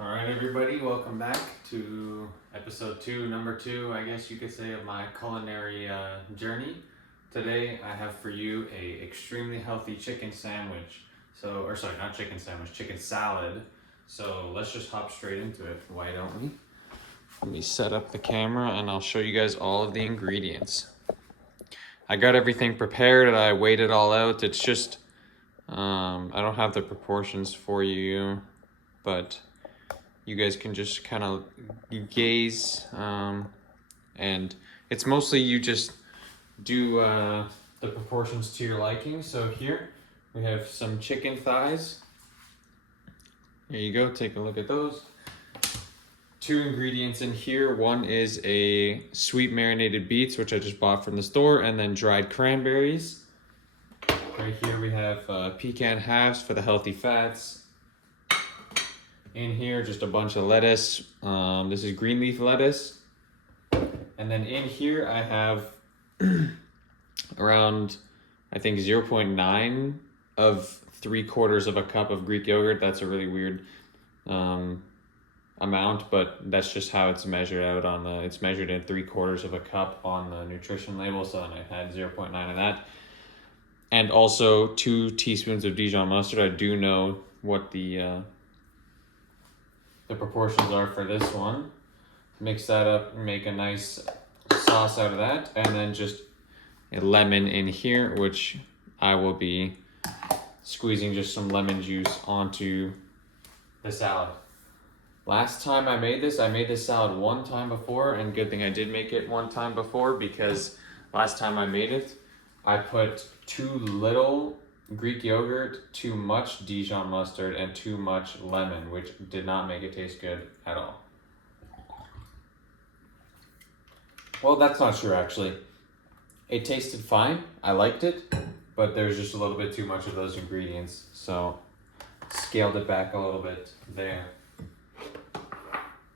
All right, everybody, welcome back to episode 2, number 2, I guess you could say, of my culinary journey. Today, I have for you a extremely healthy chicken sandwich. Not chicken sandwich, chicken salad. So let's just hop straight into it. Why don't we? Let me set up the camera and I'll show you guys all of the ingredients. I got everything prepared and I weighed it all out. It's just, I don't have the proportions for you, but you guys can just kind of gaze, and it's mostly you just do the proportions to your liking. So here we have some chicken thighs. Here you go, take a look at those. 2 ingredients in here. One is a sweet marinated beets, which I just bought from the store, and then dried cranberries. Right here we have pecan halves for the healthy fats. In here, just a bunch of lettuce. This is green leaf lettuce. And then in here, I have around, I think, 0.9 of 3/4 of a cup of Greek yogurt. That's a really weird amount, but that's just how it's measured out it's measured in 3/4 of a cup on the nutrition label. So then I had 0.9 of that. And also 2 teaspoons of Dijon mustard. I do know what the proportions are for this one. Mix that up and make a nice sauce out of that. And then just a lemon in here, which I will be squeezing just some lemon juice onto the salad. Last time I made this salad one time before, and good thing I did make it one time before, because last time I made it, I put too little Greek yogurt, too much Dijon mustard, and too much lemon, which did not make it taste good at all. Well, that's not true, actually. It tasted fine. I liked it, but there's just a little bit too much of those ingredients, so scaled it back a little bit there.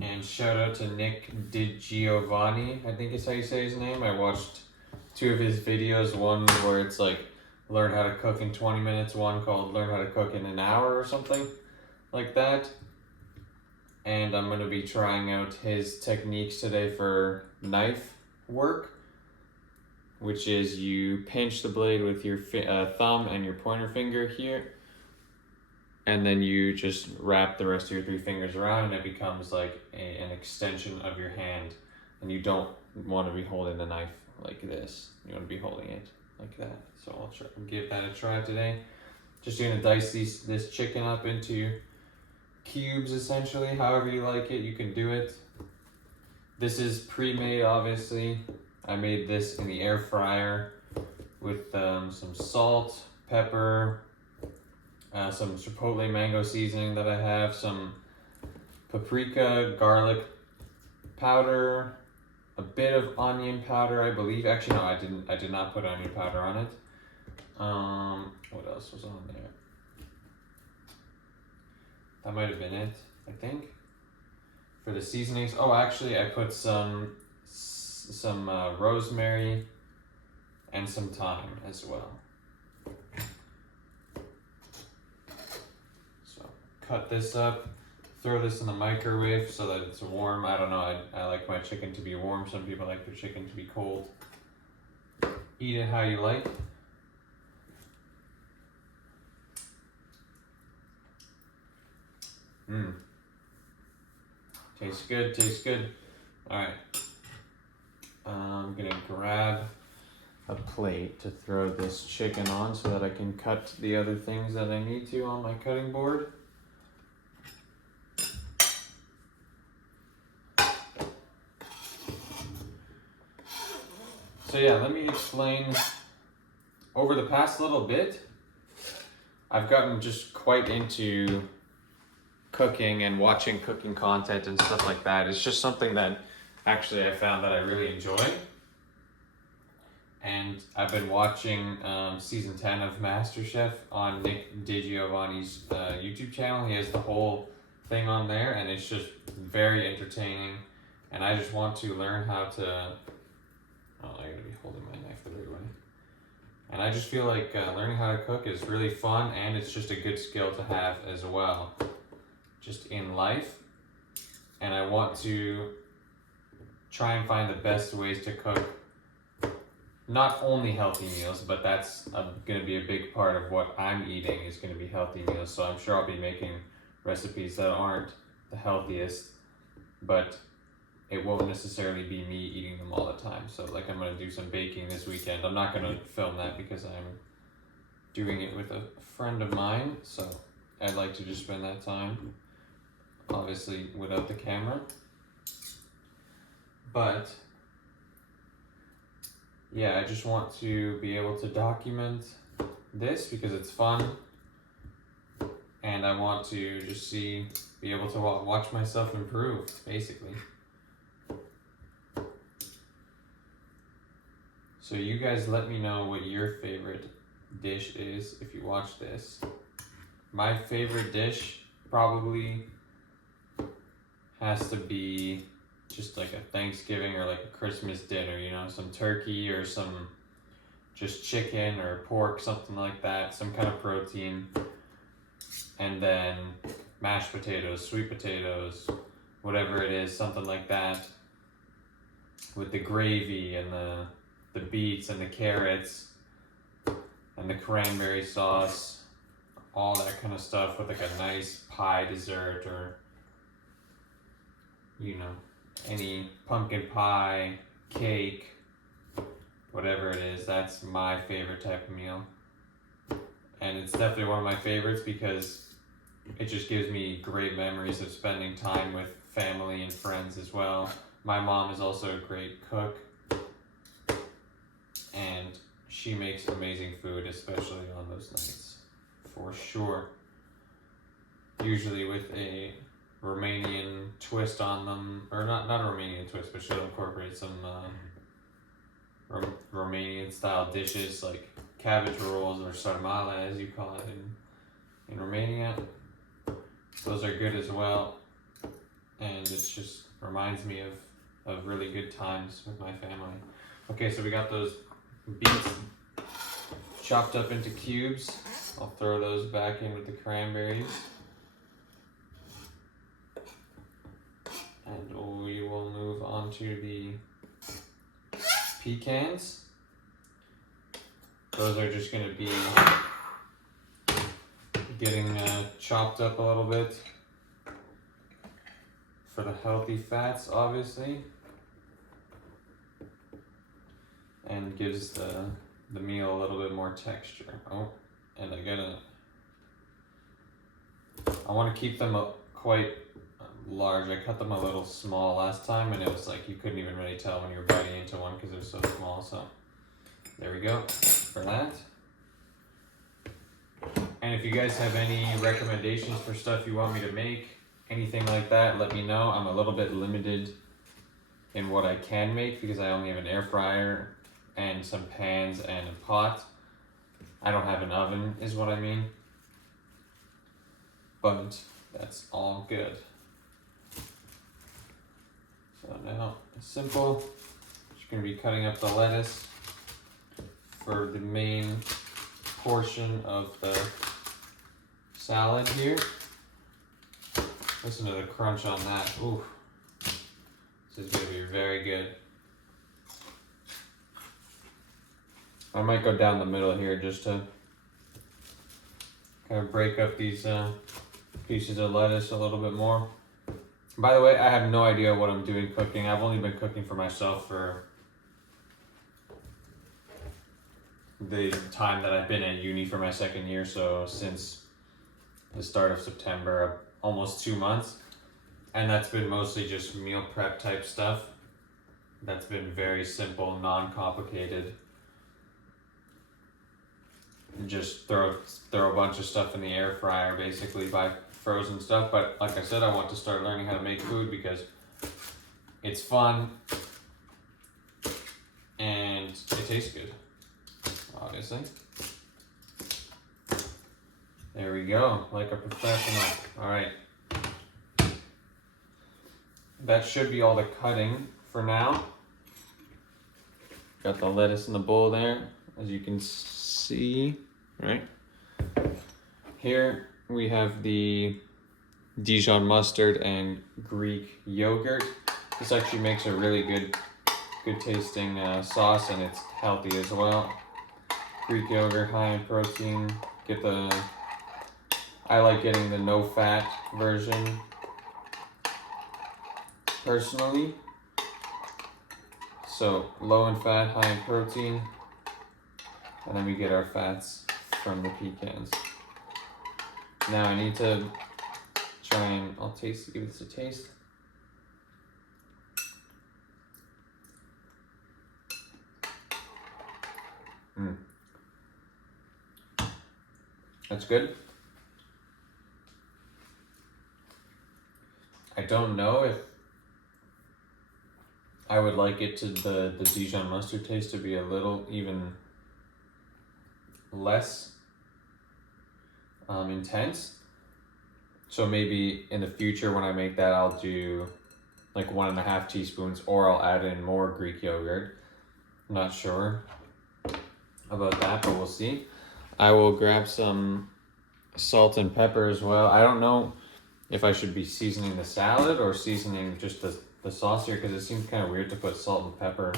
And shout out to Nick DiGiovanni, I think is how you say his name. I watched 2 of his videos, one where it's like learn how to cook in 20 minutes, one called learn how to cook in an hour or something like that. And I'm going to be trying out his techniques today for knife work, which is you pinch the blade with your thumb and your pointer finger here, and then you just wrap the rest of your 3 fingers around, and it becomes like an extension of your hand. And you don't want to be holding the knife like this. You want to be holding it like that. So I'll give that a try today. Just gonna dice this chicken up into cubes, essentially. However you like it, you can do it. This is pre-made, obviously. I made this in the air fryer with some salt, pepper, some chipotle mango seasoning that I have, some paprika, garlic powder, a bit of onion powder, I believe. Actually, no, I did not put onion powder on it. What else was on there? That might have been it, I think. For the seasonings, oh, actually, I put some rosemary and some thyme as well. So cut this up. Throw this in the microwave so that it's warm. I don't know, I like my chicken to be warm. Some people like their chicken to be cold. Eat it how you like. Tastes good, tastes good. Alright. I'm gonna grab a plate to throw this chicken on so that I can cut the other things that I need to on my cutting board. So yeah, let me explain. Over the past little bit, I've gotten just quite into cooking and watching cooking content and stuff like that. It's just something that actually I found that I really enjoy. And I've been watching season 10 of MasterChef on Nick DiGiovanni's YouTube channel. He has the whole thing on there, and it's just very entertaining. And I just want to learn how to... Oh, I gotta be holding my knife the right way. And I just feel like learning how to cook is really fun, and it's just a good skill to have as well. Just in life, and I want to try and find the best ways to cook not only healthy meals, but that's going to be a big part of what I'm eating is going to be healthy meals. So I'm sure I'll be making recipes that aren't the healthiest, but it won't necessarily be me eating them all the time. So like I'm going to do some baking this weekend. I'm not going to film that because I'm doing it with a friend of mine. So I'd like to just spend that time, obviously without the camera. But yeah, I just want to be able to document this because it's fun, and I want to just be able to watch myself improve, basically. So you guys let me know what your favorite dish is if you watch this. My favorite dish probably has to be just like a Thanksgiving or like a Christmas dinner, you know, some turkey or some just chicken or pork, something like that, some kind of protein, and then mashed potatoes, sweet potatoes, whatever it is, something like that, with the gravy and the beets and the carrots and the cranberry sauce, all that kind of stuff, with like a nice pie dessert or, you know, any pumpkin pie, cake, whatever it is. That's my favorite type of meal. And it's definitely one of my favorites because it just gives me great memories of spending time with family and friends as well. My mom is also a great cook, and she makes amazing food, especially on those nights, for sure. Usually with a Romanian twist on them, or not a Romanian twist, but she'll incorporate some Romanian style dishes like cabbage rolls, or sarmale as you call it in Romania. Those are good as well, and it just reminds me of really good times with my family. Okay, so we got those beets chopped up into cubes. I'll throw those back in with the cranberries. And we will move on to the pecans. Those are just going to be getting chopped up a little bit for the healthy fats, obviously, and gives the meal a little bit more texture. Oh, and I want to keep them quite large. I cut them a little small last time, and it was like you couldn't even really tell when you were biting into one because they're so small. So there we go for that. And if you guys have any recommendations for stuff you want me to make, anything like that, let me know. I'm a little bit limited in what I can make because I only have an air fryer and some pans and a pot. I don't have an oven is what I mean, but that's all good. So now, simple, just going to be cutting up the lettuce for the main portion of the salad here. Listen to the crunch on that. Ooh, this is going to be very good. I might go down the middle here just to kind of break up these pieces of lettuce a little bit more. By the way, I have no idea what I'm doing cooking. I've only been cooking for myself for the time that I've been at uni for my second year, so since the start of September, almost 2 months. And that's been mostly just meal prep type stuff. That's been very simple, non-complicated. Just throw a bunch of stuff in the air fryer, basically, buy frozen stuff. But like I said, I want to start learning how to make food because it's fun and it tastes good, obviously. There we go, like a professional. All right. That should be all the cutting for now. Got the lettuce in the bowl there, as you can see, right? Here we have the Dijon mustard and Greek yogurt. This actually makes a really good tasting sauce, and it's healthy as well. Greek yogurt, high in protein. I like getting the no fat version personally. So low in fat, high in protein, and then we get our fats from the pecans. Now I need to try and give this a taste. That's good. I don't know if I would like it to the Dijon mustard taste to be a little even less intense. So maybe in the future when I make that, I'll do like 1.5 teaspoons, or I'll add in more Greek yogurt. I'm not sure about that, but we'll see. I will grab some salt and pepper as well. I don't know if I should be seasoning the salad or seasoning just the sauce here, because it seems kind of weird to put salt and pepper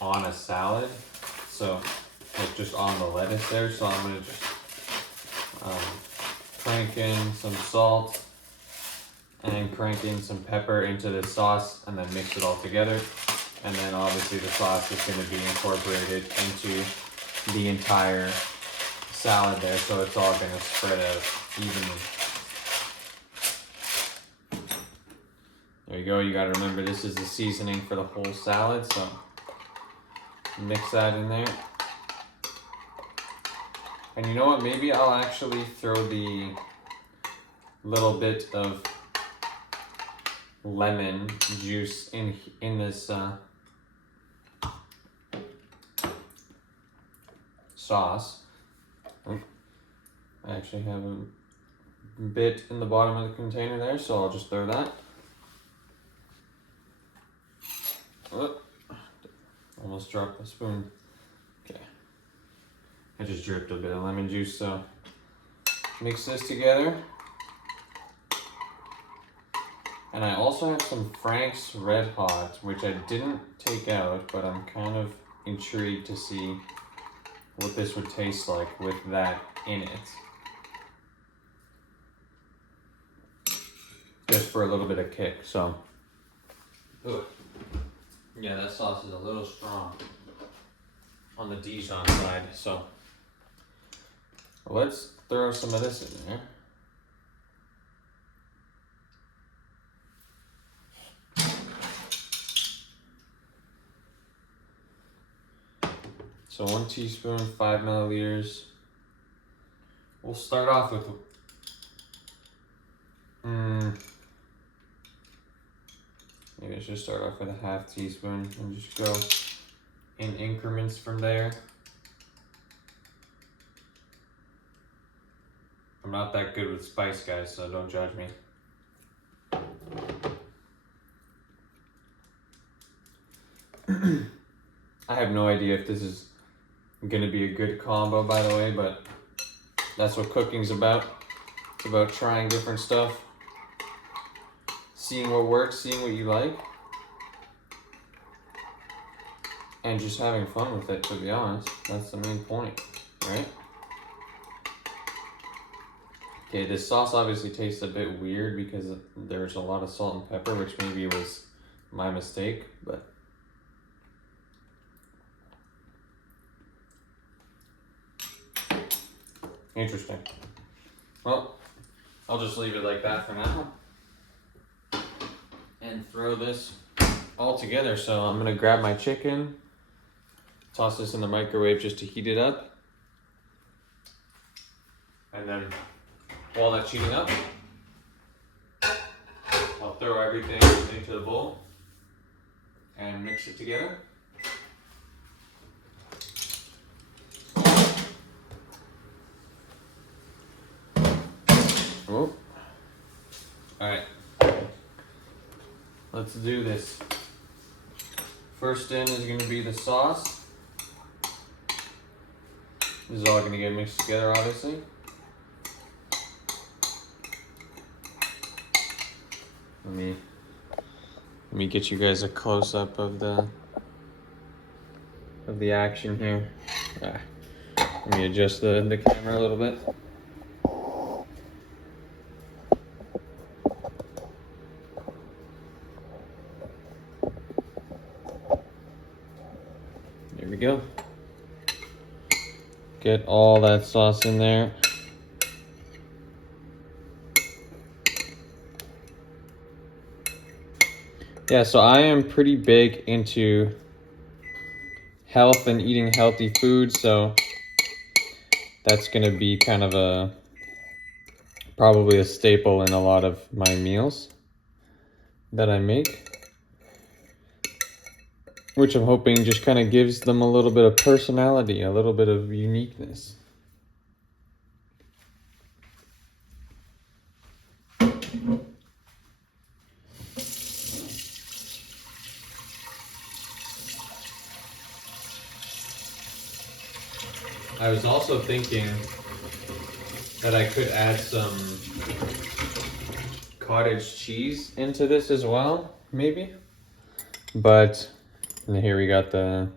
on a salad. So like just on the lettuce there. So I'm gonna just crank in some salt and crank in some pepper into the sauce, and then mix it all together. And then obviously the sauce is going to be incorporated into the entire salad there, so it's all going to spread out evenly. There you go. You got to remember, this is the seasoning for the whole salad, so mix that in there. And you know what? Maybe I'll actually throw the little bit of lemon juice in this sauce. I actually have a bit in the bottom of the container there, so I'll just throw that. Oh, almost dropped the spoon. Okay. I just dripped a bit of lemon juice, so mix this together. And I also have some Frank's Red Hot, which I didn't take out, but I'm kind of intrigued to see what this would taste like with that in it. Just for a little bit of kick, so. Ooh. Yeah, that sauce is a little strong on the Dijon side, so let's throw some of this in there. So 1 teaspoon, 5 milliliters. We'll start off with maybe I should start off with a 1/2 teaspoon and just go in increments from there. I'm not that good with spice, guys, so don't judge me. I have no idea if this is gonna be a good combo, by the way, but that's what cooking's about. It's about trying different stuff, seeing what works, seeing what you like, and just having fun with it, to be honest. That's the main point, right? Okay, this sauce obviously tastes a bit weird because there's a lot of salt and pepper, which maybe was my mistake, but interesting. Well, I'll just leave it like that for now and throw this all together. So I'm gonna grab my chicken, toss this in the microwave just to heat it up, and then while that's heating up, I'll throw everything into the bowl and mix it together. Oh. All right, let's do this. First in is going to be the sauce. This is all going to get mixed together, obviously. Let me get you guys a close up of the action here. Let me adjust the camera a little bit. There we go. Get all that sauce in there. Yeah, so I am pretty big into health and eating healthy food, so that's gonna be kind of probably a staple in a lot of my meals that I make, which I'm hoping just kind of gives them a little bit of personality, a little bit of uniqueness. I was also thinking that I could add some cottage cheese into this as well, maybe. But here we got the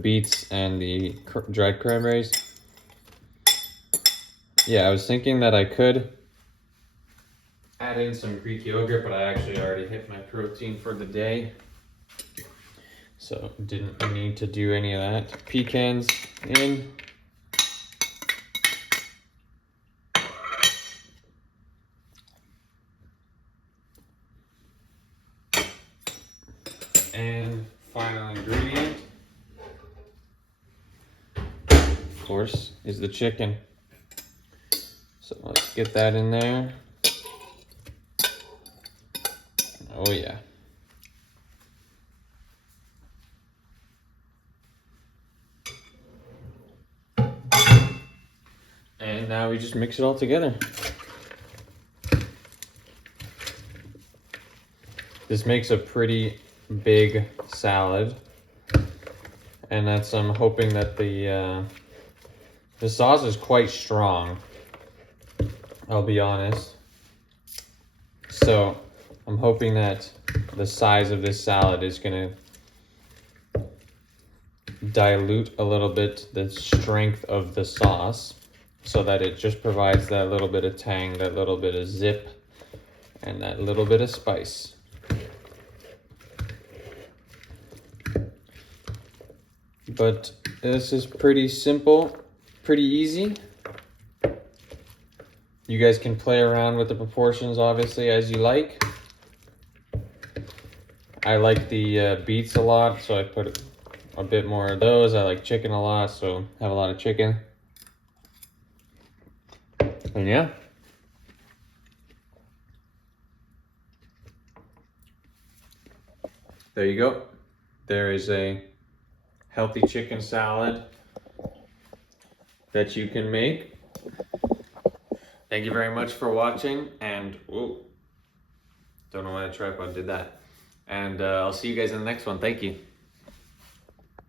beets and the dried cranberries. Yeah, I was thinking that I could add in some Greek yogurt, but I actually already hit my protein for the day, so didn't need to do any of that. Pecans in. And final ingredient, of course, is the chicken. So let's get that in there. Oh yeah. And now we just mix it all together. This makes a pretty big salad, and that's, I'm hoping that the sauce is quite strong, I'll be honest. So I'm hoping that the size of this salad is gonna dilute a little bit the strength of the sauce, so that it just provides that little bit of tang, that little bit of zip, and that little bit of spice. But this is pretty simple, pretty easy. You guys can play around with the proportions, obviously, as you like. I like the beets a lot, so I put a bit more of those. I like chicken a lot, so have a lot of chicken. And yeah. There you go. There is a healthy chicken salad that you can make. Thank you very much for watching, and whoa, don't know why the tripod did that. And I'll see you guys in the next one. Thank you.